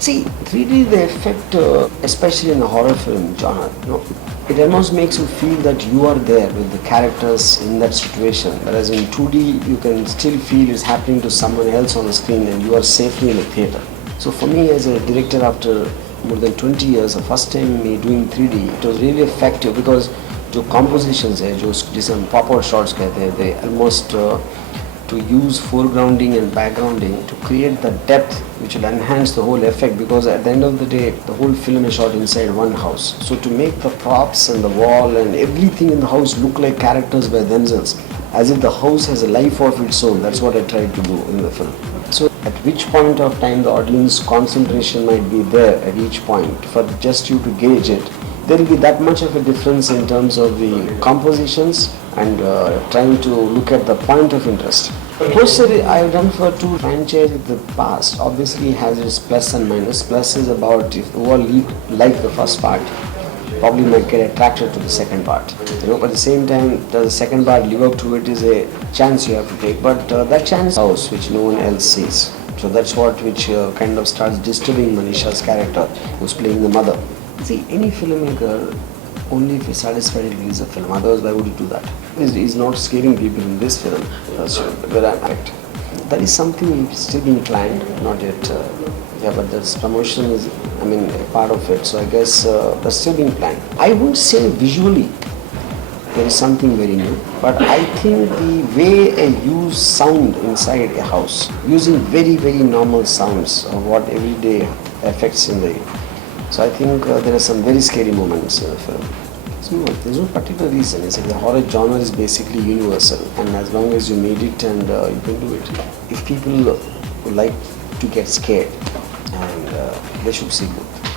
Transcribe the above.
See, 3D, the effect, especially in a horror film genre, it almost makes you feel that you are there with the characters in that situation. Whereas in 2D, you can still feel it's happening to someone else on the screen and you are safely in the theater. So for me as a director, after more than 20 years, the first time me doing 3D, it was really effective because जो compositions है जो जिसे हम pop-out shots कहते हैं, they almost to use foregrounding and backgrounding to create the depth which will enhance the whole effect, because at the end of the day the whole film is shot inside one house. So to make the props and the wall and everything in the house look like characters by themselves, as if the house has a life of its own, that's what I tried to do in the film. So at which point of time the audience concentration might be there at each point for just you to gauge it, there will be that much of a difference in terms of the compositions and trying to look at the point of interest. Poster I have done for 2 franchises in the past. Obviously has its plus and minus. Plus is about if the world like the first part, probably might get attracted to the second part. But at the same time, does the second part live up to it is a chance you have to take. But that chance house which no one else sees. So that's what which kind of starts disturbing Manisha's character, who's playing the mother. See, any filmmaker, only if he's satisfied he'll release a film, otherwise why would he do that? He's not scaring people in this film, where I'm at. That is something still being planned, not yet, but this promotion is, a part of it, so I guess that's still being planned. I wouldn't say visually there is something very new, but I think the way I use sound inside a house, using very, very normal sounds of what everyday affects in the. So I think there are some very scary moments in the film. So there's no particular reason. It's like the horror genre is basically universal, and as long as you made it and you can do it. If people would like to get scared, and they should see Bhoot.